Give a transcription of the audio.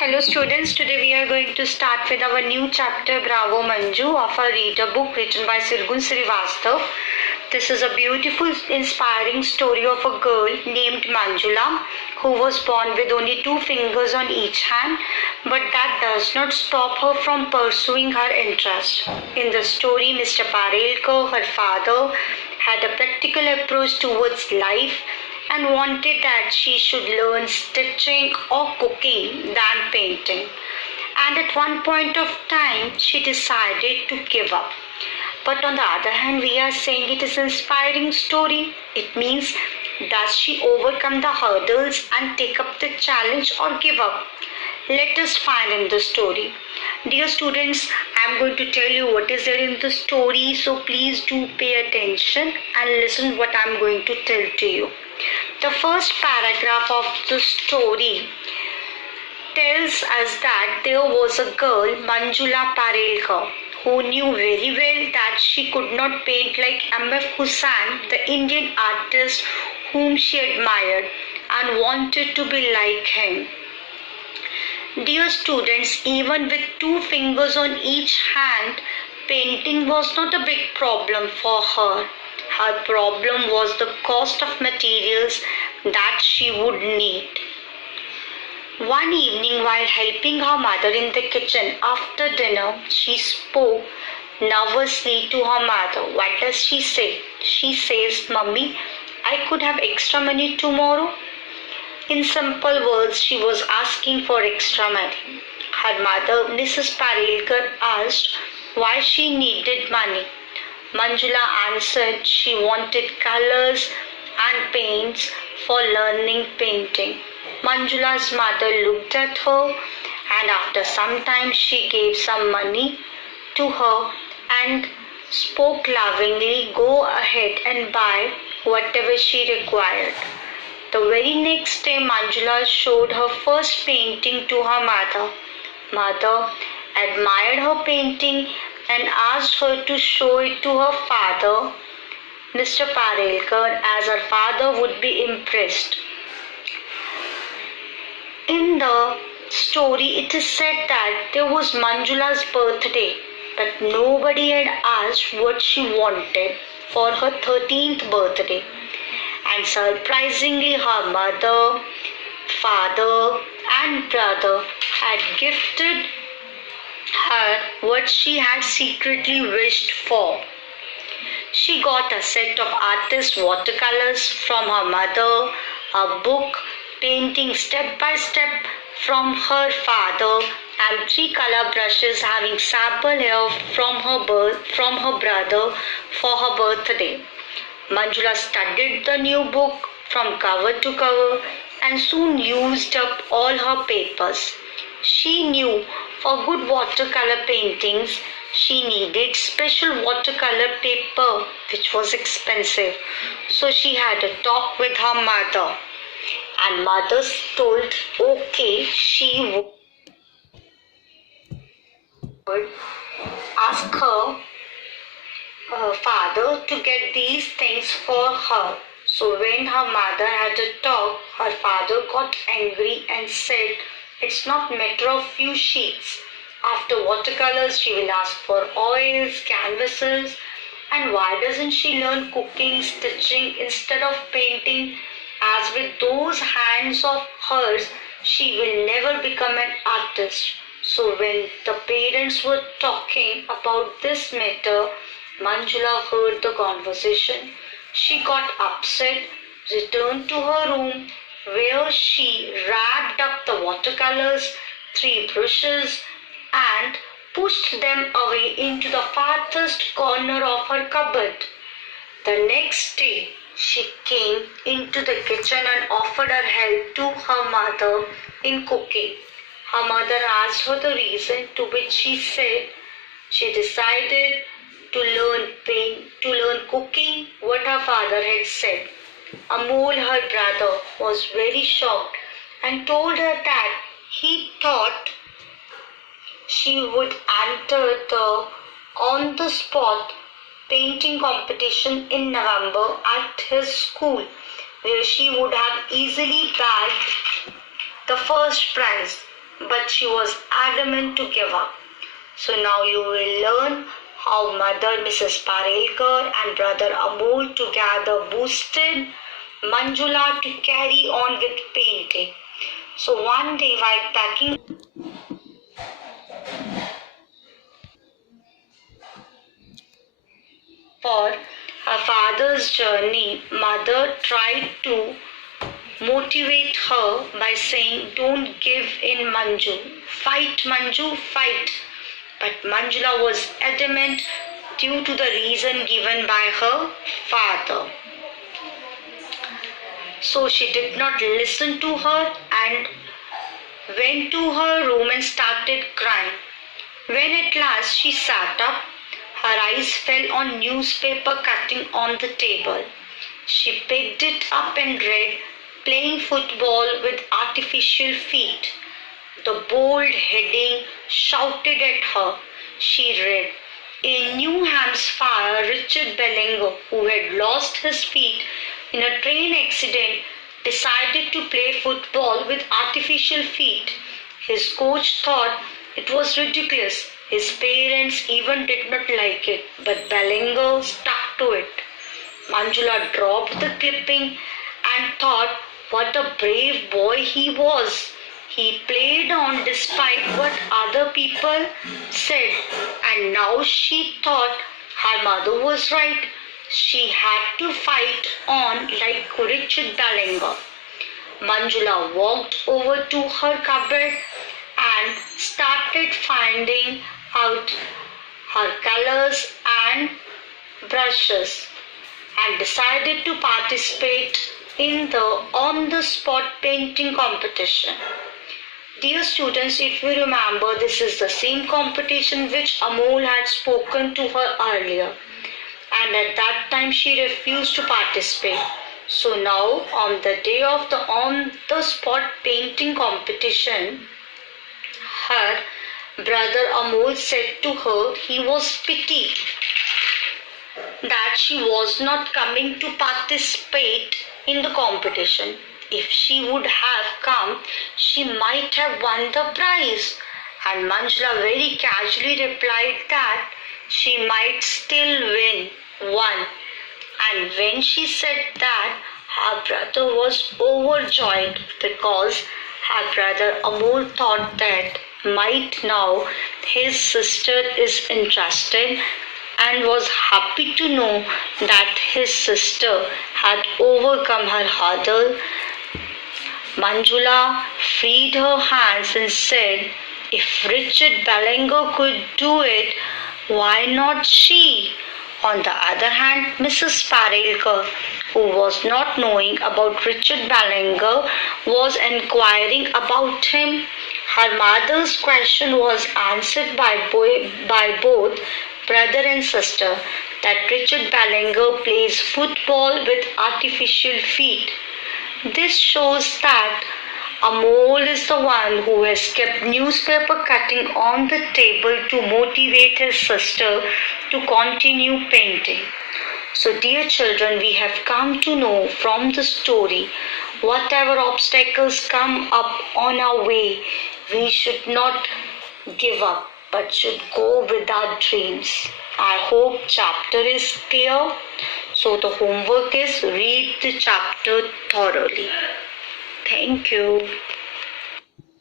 Hello students, today we are going to start with our new chapter Bravo Manju of our reader book written by Sirgun Srivastav. This is a beautiful, inspiring story of a girl named Manjula who was born with only 2 fingers on each hand, but that does not stop her from pursuing her interest. In the story, Mr. Parelkar, her father, had a practical approach towards life and wanted that she should learn stitching or cooking than painting. And at one point of time, she decided to give up. But on the other hand, we are saying it is an inspiring story. It means, does she overcome the hurdles and take up the challenge or give up? Let us find in the story. Dear students, I am going to tell you what is there in the story, so please do pay attention and listen what I am going to tell to you. The first paragraph of the story tells us that there was a girl, Manjula Parelkar, who knew very well that she could not paint like M.F. Hussain, the Indian artist whom she admired and wanted to be like him. Dear students, even with 2 fingers on each hand, painting was not a big problem for her. Her problem was the cost of materials that she would need. One evening, while helping her mother in the kitchen after dinner, she spoke nervously to her mother. What does she say? She says, "Mummy, I could have extra money tomorrow." In simple words, she was asking for extra money. Her mother, Mrs. Parelkar, asked why she needed money. Manjula answered she wanted colors and paints for learning painting. Manjula's mother looked at her and after some time she gave some money to her and spoke lovingly, "Go ahead and buy whatever she required." The very next day, Manjula showed her first painting to her mother. Mother admired her painting and asked her to show it to her father, Mr. Parelkar, as her father would be impressed. In the story, it is said that there was Manjula's birthday, but nobody had asked what she wanted for her 13th birthday. And surprisingly, her mother, father, and brother had gifted her what she had secretly wished for. She got a set of artist watercolors from her mother, a book painting step by step from her father, and 3 color brushes having sample hair from her brother for her birthday. Manjula studied the new book from cover to cover and soon used up all her papers. She knew for good watercolor paintings, she needed special watercolor paper which was expensive. So she had a talk with her mother. And mother told okay, she would ask her father to get these things for her. So when her mother had a talk, her father got angry and said, "It's not matter of few sheets. After watercolors, she will ask for oils, canvases, and why doesn't she learn cooking, stitching instead of painting? As with those hands of hers, she will never become an artist." So when the parents were talking about this matter, Manjula heard the conversation. She got upset, returned to her room where she wrapped up the watercolors, 3 brushes, and pushed them away into the farthest corner of her cupboard. The next day, she came into the kitchen and offered her help to her mother in cooking. Her mother asked her the reason, to which she said she decided to learn cooking, what her father had said. Amol, her brother, was very shocked and told her that he thought she would enter the on-the-spot painting competition in November at his school, where she would have easily bagged the first prize. but she was adamant to give up. So now you will learn how Mother Mrs. Parelkar and Brother Amol together boosted Manjula to carry on with painting. So one day while packing for her father's journey, Mother tried to motivate her by saying, "Don't give in, Manju. Fight, Manju, fight." But Manjula was adamant due to the reason given by her father. So she did not listen to her and went to her room and started crying. When at last she sat up, her eyes fell on newspaper cutting on the table. She picked it up and read, "Playing football with artificial feet." The bold heading shouted at her. She read, "In New Hampshire, Richard Bellinger, who had lost his feet in a train accident, decided to play football with artificial feet. His coach thought it was ridiculous. His parents even did not like it, but Bellinger stuck to it." Manjula dropped the clipping and thought what a brave boy he was. He played on despite what other people said, and now she thought her mother was right. She had to fight on like Richard Bellinger. Manjula walked over to her cupboard and started finding out her colors and brushes and decided to participate in the on-the-spot painting competition. Dear students, if you remember, this is the same competition which Amol had spoken to her earlier, and at that time she refused to participate. So now on the day of the on-the-spot painting competition, her brother Amol said to her he was pity that she was not coming to participate in the competition. If she would have come, she might have won the prize. And Manjula very casually replied that she might still won. And when she said that, her brother was overjoyed because her brother Amol thought that might now his sister is interested and was happy to know that his sister had overcome her hurdle. Manjula freed her hands and said, "If Richard Bellinger could do it, why not she?" On the other hand, Mrs. Parelkar, who was not knowing about Richard Bellinger, was inquiring about him. Her mother's question was answered by both brother and sister that Richard Bellinger plays football with artificial feet. This shows that Amol is the one who has kept newspaper cutting on the table to motivate his sister to continue painting. So dear children, we have come to know from the story, whatever obstacles come up on our way, we should not give up but should go with our dreams. I hope chapter is clear. So the homework is read the chapter thoroughly. Thank you.